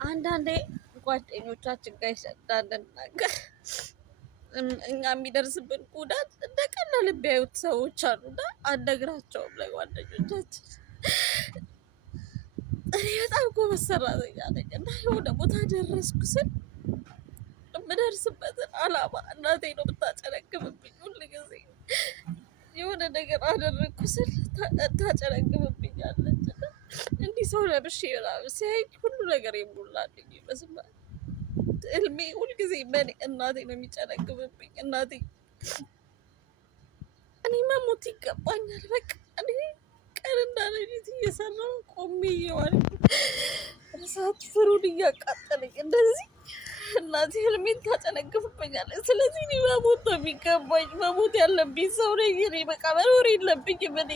አንዳንዴ ጓደኞቻችን ጋር ይሰጣል ነገር እኛ የሚደርስብን ጉዳት እንደ ቀላል ቢያዩት ሰዎች አሉና አንነግራቸውም ለጓደኞቻችን። እኔ በጣም ጎበዝ ሰራተኛ ነኝ እና የሆነ ቦታ ደረስኩ ስል የምደርስበትን አላማ እናቴ ነው የምታጨነግፍብኝ። ሁል ጊዜ የሆነ ነገር አደረግኩ ስል ታጨነግፍብኛለች። እንዲህ ሰው ለብሼ ምናምን ሲያየኝ ሁሉ ነገር ይሞላልኝ ይመስላል። ህልሜ ሁልጊዜ በእኔ እናቴ ነው የሚጨነግፍብኝ። እናቴ እኔ መሞት ይገባኛል። በቃ እኔ ቀንና ሌሊት እየሰራሁ ቆሜ እየዋልኩ እሳት ፍሩን እያቃጠለኝ እንደዚህ እናቴ ህልሜን ታጨነግፍብኛለች። ስለዚህ እኔ መሞት ነው የሚገባኝ። መሞት ያለብኝ ሰው ነኝ እኔ። በቃ መኖር የለብኝም እኔ